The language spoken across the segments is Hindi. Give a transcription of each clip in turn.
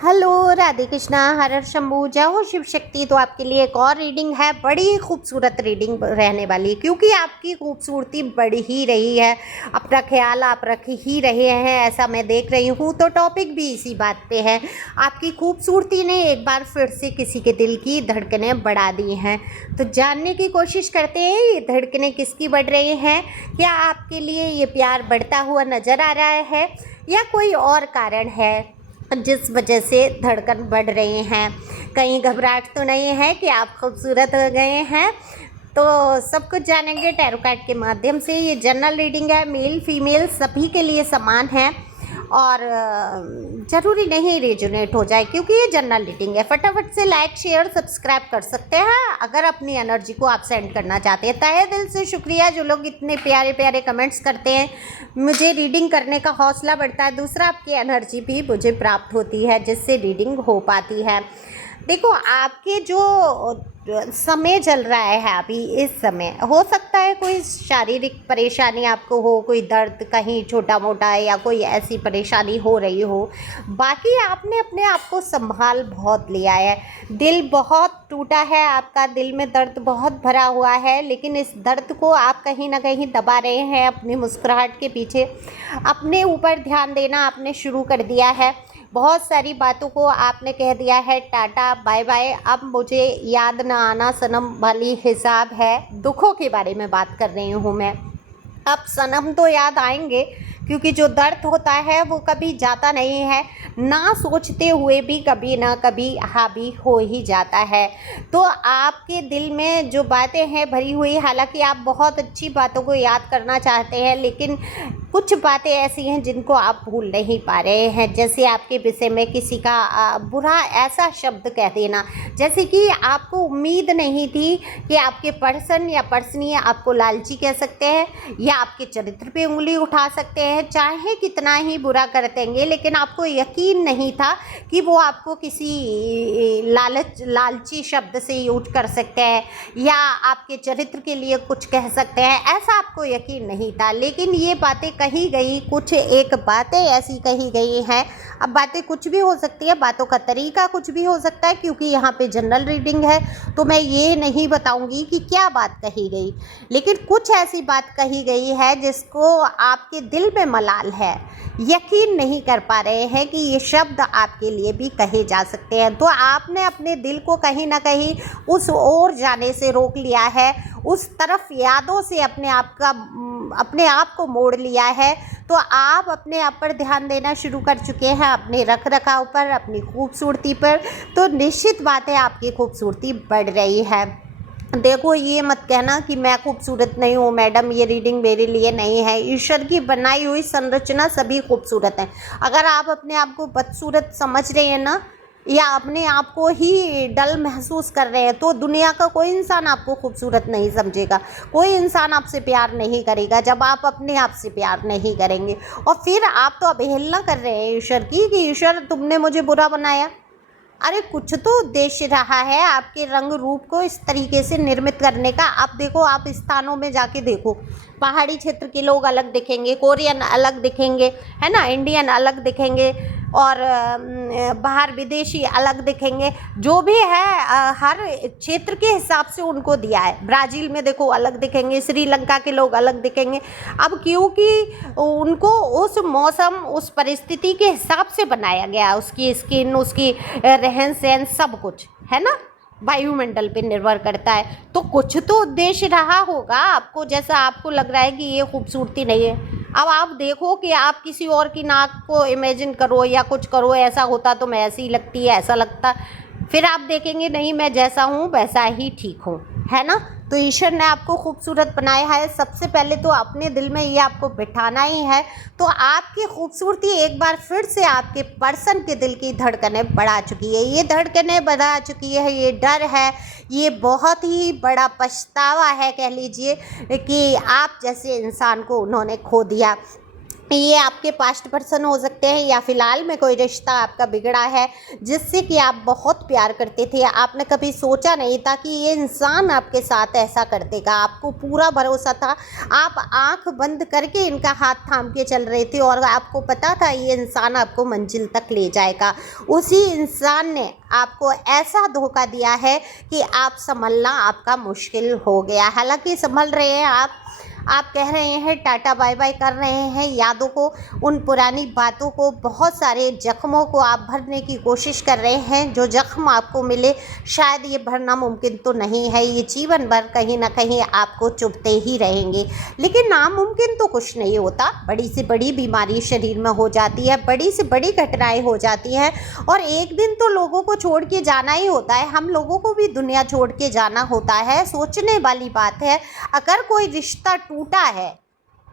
हेलो, राधे कृष्णा, हर हर शंभू, जय हो शिव शक्ति। तो आपके लिए एक और रीडिंग है, बड़ी खूबसूरत रीडिंग रहने वाली है क्योंकि आपकी खूबसूरती बढ़ ही रही है। अपना ख्याल आप रख ही रहे हैं, ऐसा मैं देख रही हूँ। तो टॉपिक भी इसी बात पे है। आपकी खूबसूरती ने एक बार फिर से किसी के दिल की धड़कनें बढ़ा दी हैं। तो जानने की कोशिश करते हैं, ये धड़कनें किसकी बढ़ रही हैं? क्या आपके लिए ये प्यार बढ़ता हुआ नज़र आ रहा है या कोई और कारण है जिस वजह से धड़कन बढ़ रही हैं? कहीं घबराहट तो नहीं है कि आप खूबसूरत हो गए हैं? तो सब कुछ जानेंगे टैरो कार्ड के माध्यम से। ये जनरल रीडिंग है, मेल फीमेल सभी के लिए समान है और ज़रूरी नहीं रेजोनेट हो जाए क्योंकि ये जनरल रीडिंग है। फटाफट से लाइक शेयर सब्सक्राइब कर सकते हैं अगर अपनी एनर्जी को आप सेंड करना चाहते हैं। तहे दिल से शुक्रिया जो लोग इतने प्यारे प्यारे कमेंट्स करते हैं, मुझे रीडिंग करने का हौसला बढ़ता है। दूसरा, आपकी एनर्जी भी मुझे प्राप्त होती है जिससे रीडिंग हो पाती है। देखो, आपके जो समय चल रहा है अभी, इस समय हो सकता है कोई शारीरिक परेशानी आपको हो, कोई दर्द कहीं छोटा मोटा या कोई ऐसी परेशानी हो रही हो। बाकी आपने अपने आप को संभाल बहुत लिया है। दिल बहुत टूटा है आपका, दिल में दर्द बहुत भरा हुआ है, लेकिन इस दर्द को आप कहीं ना कहीं दबा रहे हैं अपनी मुस्कुराहट के पीछे। अपने ऊपर ध्यान देना आपने शुरू कर दिया है। बहुत सारी बातों को आपने कह दिया है टाटा बाय बाय, अब मुझे याद ना आना सनम वाली हिसाब है। दुखों के बारे में बात कर रही हूँ मैं। अब सनम तो याद आएंगे क्योंकि जो दर्द होता है वो कभी जाता नहीं है, ना सोचते हुए भी कभी ना कभी हावी हो ही जाता है। तो आपके दिल में जो बातें हैं भरी हुई, हालांकि आप बहुत अच्छी बातों को याद करना चाहते हैं, लेकिन कुछ बातें ऐसी हैं जिनको आप भूल नहीं पा रहे हैं। जैसे आपके विषय में किसी का बुरा ऐसा शब्द कह देना, जैसे कि आपको उम्मीद नहीं थी कि आपके पर्सन या पर्सनी आपको लालची कह सकते हैं या आपके चरित्र पे उंगली उठा सकते हैं, चाहे कितना ही बुरा कर देंगे, लेकिन आपको यकीन नहीं था कि वो आपको किसी लालची शब्द से यूज कर सकते हैं या आपके चरित्र के लिए कुछ कह सकते हैं, ऐसा आपको यकीन नहीं था। लेकिन ये बातें कही गई, कुछ एक बातें ऐसी कही गई हैं। अब बातें कुछ भी हो सकती है, बातों का तरीका कुछ भी हो सकता है, क्योंकि यहाँ पे जनरल रीडिंग है तो मैं ये नहीं बताऊंगी कि क्या बात कही गई, लेकिन कुछ ऐसी बात कही गई है जिसको आपके दिल में मलाल है, यकीन नहीं कर पा रहे हैं कि ये शब्द आपके लिए भी कहे जा सकते हैं। तो आपने अपने दिल को कहीं ना कहीं उस ओर जाने से रोक लिया है, उस तरफ यादों से अपने आप को मोड़ लिया है। तो आप अपने आप पर ध्यान देना शुरू कर चुके हैं, अपने रख रखाव पर, अपनी खूबसूरती पर। तो निश्चित बात है आपकी खूबसूरती बढ़ रही है। देखो, ये मत कहना कि मैं खूबसूरत नहीं हूँ मैडम, ये रीडिंग मेरे लिए नहीं है। ईश्वर की बनाई हुई संरचना सभी खूबसूरत है। अगर आप अपने आप को बदसूरत समझ रहे हैं ना, या अपने आप को ही डल महसूस कर रहे हैं, तो दुनिया का कोई इंसान आपको खूबसूरत नहीं समझेगा, कोई इंसान आपसे प्यार नहीं करेगा जब आप अपने आप से प्यार नहीं करेंगे। और फिर आप तो अवहेलना कर रहे हैं ईश्वर की कि ईश्वर तुमने मुझे बुरा बनाया। अरे कुछ तो उद्देश्य रहा है आपके रंग रूप को इस तरीके से निर्मित करने का। आप देखो, आप स्थानों में जाके देखो, पहाड़ी क्षेत्र के लोग अलग दिखेंगे, कोरियन अलग दिखेंगे, है ना, इंडियन अलग दिखेंगे, और बाहर विदेशी अलग दिखेंगे। जो भी है हर क्षेत्र के हिसाब से उनको दिया है। ब्राज़ील में देखो अलग दिखेंगे, श्रीलंका के लोग अलग दिखेंगे। अब क्योंकि उनको उस मौसम, उस परिस्थिति के हिसाब से बनाया गया, उसकी स्किन, उसकी रहन सहन, सब कुछ, है ना, वायुमंडल पे निर्भर करता है। तो कुछ तो उद्देश्य रहा होगा आपको, जैसा आपको लग रहा है कि ये खूबसूरती नहीं है। अब आप देखो कि आप किसी और की नाक को इमेजिन करो या कुछ करो, ऐसा होता तो मैं ऐसी लगती है, ऐसा लगता, फिर आप देखेंगे नहीं, मैं जैसा हूँ वैसा ही ठीक हूँ, है ना। तो ईश्वर ने आपको खूबसूरत बनाया है, सबसे पहले तो अपने दिल में ये आपको बिठाना ही है। तो आपकी खूबसूरती एक बार फिर से आपके पर्सन के दिल की धड़कनें बढ़ा चुकी है। ये धड़कनें बढ़ा चुकी है, ये डर है, ये बहुत ही बड़ा पछतावा है, कह लीजिए, कि आप जैसे इंसान को उन्होंने खो दिया। ये आपके पास्ट पर्सन हो सकते हैं या फिलहाल में कोई रिश्ता आपका बिगड़ा है जिससे कि आप बहुत प्यार करते थे। आपने कभी सोचा नहीं था कि ये इंसान आपके साथ ऐसा कर देगा। आपको पूरा भरोसा था, आप आंख बंद करके इनका हाथ थाम के चल रहे थे और आपको पता था ये इंसान आपको मंजिल तक ले जाएगा। उसी इंसान ने आपको ऐसा धोखा दिया है कि आप संभलना आपका मुश्किल हो गया। हालांकि संभल रहे हैं आप कह रहे हैं टाटा बाय बाय कर रहे हैं यादों को, उन पुरानी बातों को, बहुत सारे जख्मों को आप भरने की कोशिश कर रहे हैं। जो जख्म आपको मिले शायद ये भरना मुमकिन तो नहीं है, ये जीवन भर कहीं ना कहीं आपको चुभते ही रहेंगे। लेकिन नामुमकिन तो कुछ नहीं होता, बड़ी से बड़ी बीमारी शरीर में हो जाती है, बड़ी से बड़ी घटनाएं हो जाती हैं और एक दिन तो लोगों को छोड़ के जाना ही होता है। हम लोगों को भी दुनिया छोड़ के जाना होता है। सोचने वाली बात है, अगर कोई रिश्ता टूटा है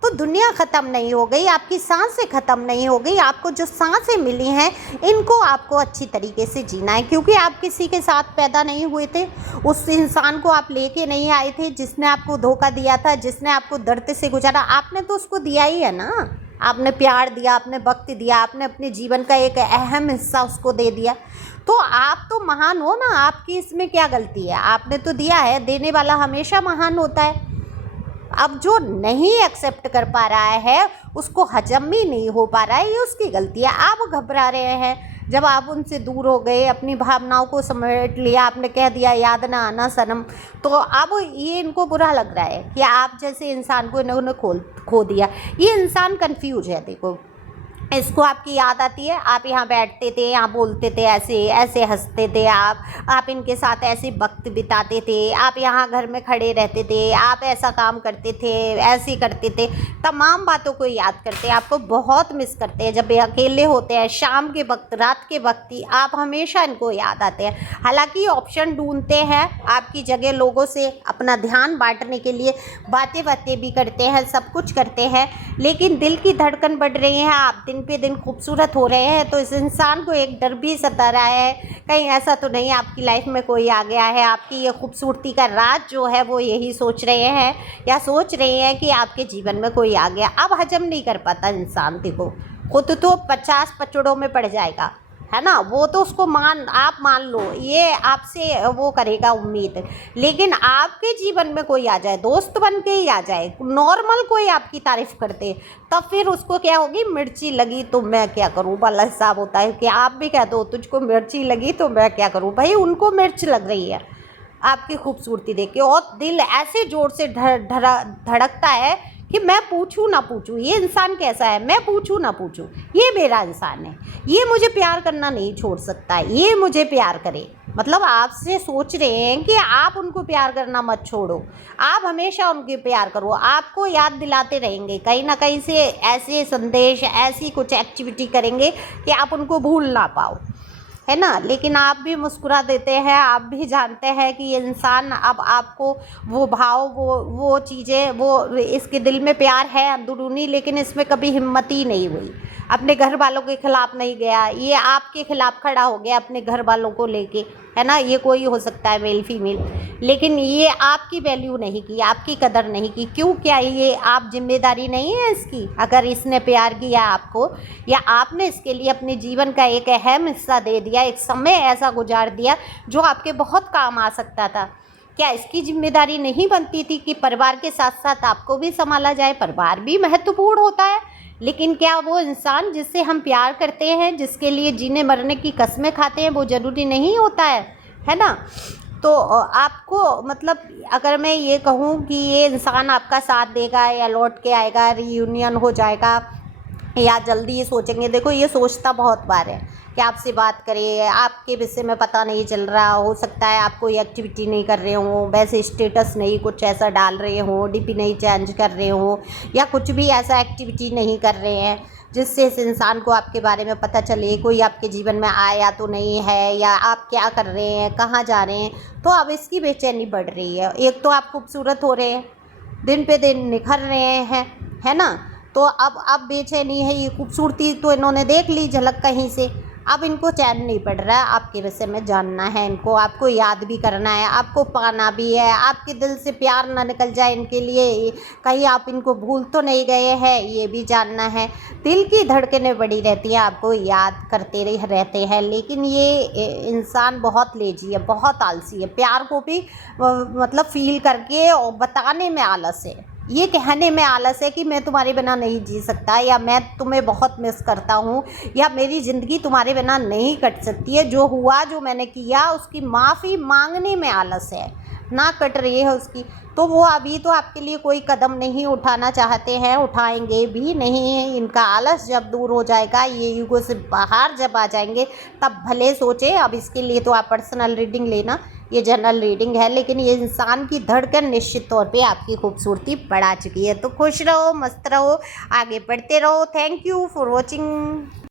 तो दुनिया ख़त्म नहीं हो गई, आपकी सांसें ख़त्म नहीं हो गई। आपको जो सांसें मिली हैं इनको आपको अच्छी तरीके से जीना है, क्योंकि आप किसी के साथ पैदा नहीं हुए थे। उस इंसान को आप लेके नहीं आए थे जिसने आपको धोखा दिया था, जिसने आपको दर्द से गुजारा। आपने तो उसको दिया ही है ना, आपने प्यार दिया, आपने वक्त दिया, आपने अपने जीवन का एक अहम हिस्सा उसको दे दिया। तो आप तो महान हो ना, आपकी इसमें क्या गलती है? आपने तो दिया है, देने वाला हमेशा महान होता है। अब जो नहीं एक्सेप्ट कर पा रहा है, उसको हजम ही नहीं हो पा रहा है, ये उसकी गलती है। आप घबरा रहे हैं, जब आप उनसे दूर हो गए, अपनी भावनाओं को समेट लिया, आपने कह दिया याद ना आना सनम, तो अब ये इनको बुरा लग रहा है कि आप जैसे इंसान को इन्होंने खो दिया। ये इंसान कंफ्यूज है। देखो, इसको आपकी याद आती है, आप यहाँ बैठते थे, यहाँ बोलते थे, ऐसे ऐसे हंसते थे, आप इनके साथ ऐसे वक्त बिताते थे, आप यहाँ घर में खड़े रहते थे, आप ऐसा काम करते थे, ऐसे करते थे, तमाम बातों को याद करते हैं। आपको बहुत मिस करते हैं जब ये अकेले होते हैं, शाम के वक्त, रात के वक्त ही आप हमेशा इनको याद आते हैं। हालांकि ऑप्शन ढूंढते हैं आपकी जगह लोगों से अपना ध्यान बांटने के लिए, बातें भी करते हैं, सब कुछ करते हैं, लेकिन दिल की धड़कन बढ़ रही है, आप दिन पे दिन खूबसूरत हो रहे हैं। तो इस इंसान को एक डर भी सता रहा है, कहीं ऐसा तो नहीं आपकी लाइफ में कोई आ गया है, आपकी ये खूबसूरती का राज जो है वो यही सोच रहे हैं या सोच रहे हैं कि आपके जीवन में कोई आ गया। अब हजम नहीं कर पाता इंसान, देखो खुद तो 50 पचड़ों में पड़ जाएगा, है ना। वो तो उसको आप मान लो, ये आपसे वो करेगा उम्मीद, लेकिन आपके जीवन में कोई आ जाए, दोस्त बन के ही आ जाए, नॉर्मल कोई आपकी तारीफ करते, तब फिर उसको क्या होगी, मिर्ची लगी तो मैं क्या करूं वाला हिसाब होता है कि आप भी कह दो तुझको मिर्ची लगी तो मैं क्या करूं। भाई उनको मिर्च लग रही है आपकी खूबसूरती देख के, और दिल ऐसे जोर से धड़कता है कि मैं पूछूं ना पूछूं ये इंसान कैसा है, मैं पूछूं ना पूछूं ये मेरा इंसान है, ये मुझे प्यार करना नहीं छोड़ सकता, ये मुझे प्यार करे। मतलब आपसे सोच रहे हैं कि आप उनको प्यार करना मत छोड़ो, आप हमेशा उनके प्यार करो, आपको याद दिलाते रहेंगे, कहीं ना कहीं से ऐसे संदेश, ऐसी कुछ एक्टिविटी करेंगे कि आप उनको भूल ना पाओ, है ना। लेकिन आप भी मुस्कुरा देते हैं, आप भी जानते हैं कि ये इंसान अब आपको वो भाव, वो चीज़ें, वो इसके दिल में प्यार है अंदरूनी, लेकिन इसमें कभी हिम्मत ही नहीं हुई, अपने घर वालों के खिलाफ नहीं गया, ये आपके खिलाफ खड़ा हो गया अपने घर वालों को लेके, है ना। ये कोई हो सकता है मेल फीमेल, लेकिन ये आपकी वैल्यू नहीं की, आपकी कदर नहीं की। क्यों? क्या ये आप जिम्मेदारी नहीं है इसकी? अगर इसने प्यार किया आपको, या आपने इसके लिए अपने जीवन का एक अहम हिस्सा दे दिया, एक समय ऐसा गुजार दिया जो आपके बहुत काम आ सकता था, क्या इसकी जिम्मेदारी नहीं बनती थी कि परिवार के साथ साथ आपको भी संभाला जाए? परिवार भी महत्वपूर्ण होता है, लेकिन क्या वो इंसान जिससे हम प्यार करते हैं, जिसके लिए जीने मरने की कस्में खाते हैं, वो ज़रूरी नहीं होता है ना। तो आपको मतलब अगर मैं ये कहूँ कि ये इंसान आपका साथ देगा या लौट के आएगा, रीयूनियन हो जाएगा, या जल्दी ये सोचेंगे, देखो ये सोचता बहुत बार है कि आपसे बात करे, आपके विषय में पता नहीं चल रहा, हो सकता है आप कोई एक्टिविटी नहीं कर रहे हो, वैसे स्टेटस नहीं कुछ ऐसा डाल रहे हो, डीपी नहीं चेंज कर रहे हो, या कुछ भी ऐसा एक्टिविटी नहीं कर रहे हैं जिससे इस इंसान को आपके बारे में पता चले, कोई आपके जीवन में आया तो नहीं है, या आप क्या कर रहे हैं, कहाँ जा रहे हैं। तो अब इसकी बेचैनी बढ़ रही है। एक तो आप खूबसूरत हो रहे हैं, दिन पे दिन निखर रहे हैं, है ना। तो अब बेचैनी है, ये खूबसूरती तो इन्होंने देख ली झलक कहीं से, अब इनको चैन नहीं पड़ रहा है, आपके विषय में जानना है इनको, आपको याद भी करना है, आपको पाना भी है, आपके दिल से प्यार ना निकल जाए इनके लिए, कहीं आप इनको भूल तो नहीं गए हैं, ये भी जानना है। दिल की धड़कनें बड़ी रहती हैं, आपको याद करते रहते हैं, लेकिन ये इंसान बहुत लेजी है, बहुत आलसी है, प्यार को भी मतलब फील करके और बताने में आलस है, ये कहने में आलस है कि मैं तुम्हारे बिना नहीं जी सकता, या मैं तुम्हें बहुत मिस करता हूँ, या मेरी ज़िंदगी तुम्हारे बिना नहीं कट सकती है, जो हुआ जो मैंने किया उसकी माफ़ी मांगने में आलस है, ना कट रही है उसकी। तो वो अभी तो आपके लिए कोई कदम नहीं उठाना चाहते हैं, उठाएंगे भी नहीं, इनका आलस जब दूर हो जाएगा, ये ईगो से बाहर जब आ जाएंगे तब भले सोचे। अब इसके लिए तो आप पर्सनल रीडिंग लेना, ये जनरल रीडिंग है, लेकिन ये इंसान की धड़कन निश्चित तौर पे आपकी खूबसूरती बढ़ा चुकी है। तो खुश रहो, मस्त रहो, आगे बढ़ते रहो। Thank you for watching.